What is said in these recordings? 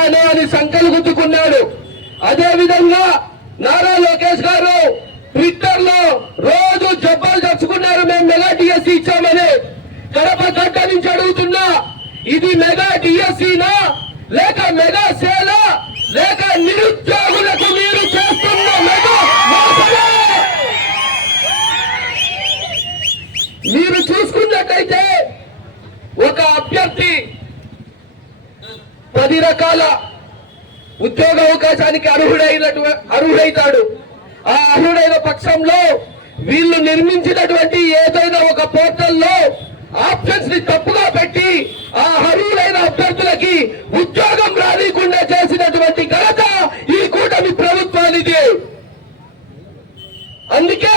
చేస్తాను అని సంకలు గుద్దుకున్నాడు. అదే విధంగా నారా లోకేష్ గారు ట్విట్టర్ లో రోజు జబ్బాలు తెచ్చుకున్నారు, మేము మెగా డిఎస్సీ ఇచ్చామని. కడప గడ్డ నుంచి అడుగుతున్నా, ఇది మెగా డిఎస్సీనా లేక మెగా సేలా లేక నిరుద్యోగులకు మీరు చేస్తున్న మెగా మోసమా? మీరు చూసుకున్నట్టయితే ఒక అభ్యర్థి 10 రకాల ఉద్యోగ అవకాశానికి అర్హుడైతాడు. ఆ అర్హుడైన పక్షంలో వీళ్ళు నిర్మించినటువంటి ఏదైనా ఒక పోర్టల్లో ఆప్షన్స్ ని తప్పుగా పెట్టి ఆ అర్హులైన అభ్యర్థులకి ఉద్యోగం రానికుండా చేసినటువంటి ఘనత ఈ కూటమి ప్రభుత్వానికి. అందుకే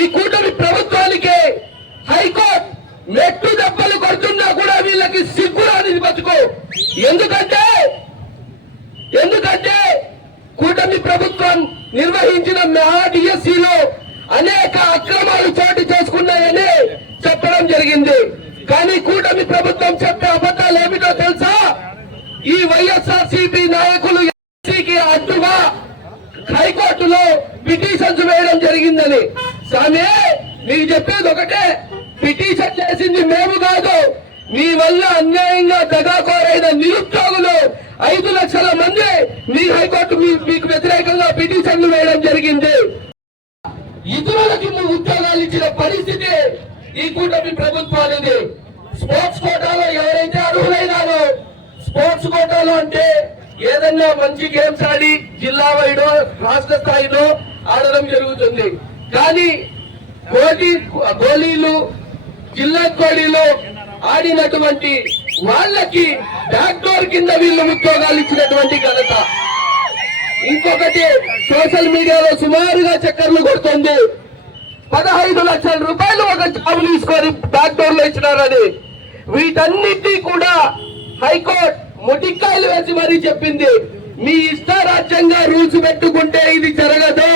ఈ కూటమి ప్రభుత్వానికి హైకోర్టు మెట్టు దెబ్బలు కొడుతున్నా కూడా వీళ్ళకి సిగ్గురానిది బతుకు. ఎందుకంటే కూటమి ప్రభుత్వం నిర్వహించిన మెగా డిఎస్సీలో అనేక అక్రమాలు చోటు చేసుకున్నాయని చెప్పడం జరిగింది. కానీ కూటమి ప్రభుత్వం చెప్పే అబద్ధాలు ఏమిటో తెలుసా? ఈ వైఎస్ఆర్సీపీ నాయకులు ఎస్సీకి అడ్డుగా హైకోర్టులో పిటిషన్స్ వేయడం జరిగిందని. సామే మీకు చెప్పేది ఒకటే, పిటిషన్ చేసింది మేము కాదు, మీ వల్ల అన్యాయంగా దగాకోరైన నిరుద్యోగులు 5 లక్షల మంది మీ హైకోర్టు మీకు వ్యతిరేకంగా పిటిషన్లు వేయడం జరిగింది. ఇతరులకి ఉద్యోగాలు ఇచ్చిన పరిస్థితి ఈ కూటమి ప్రభుత్వానికి. స్పోర్ట్స్ కోటాలో ఎవరైతే అర్హులైనారో, స్పోర్ట్స్ కోటాలో అంటే ఏదన్నా మంచి గేమ్స్ ఆడి జిల్లా వైడో రాష్ట్ర స్థాయిలో ఆడడం జరుగుతుంది. కానీ గోళీలు జిల్లా కోడీలో ఆడినటువంటి వాళ్ళకి బ్యాక్ డోర్ కింద వీళ్ళు ఉద్యోగాలు ఇచ్చినటువంటి ఘనత. ఇంకొకటి సోషల్ మీడియాలో సుమారుగా చక్కర్లు కొడుతుంది, 15 లక్షల రూపాయలు ఒక జాబ్ తీసుకొని బ్యాక్ డోర్ లో ఇచ్చినారని. వీటన్నిటి కూడా హైకోర్టు ముటిక్కాయలు వేసి మరీ చెప్పింది, మీ ఇష్టారాజ్యంగా రూల్స్ పెట్టుకుంటే ఇది జరగదు.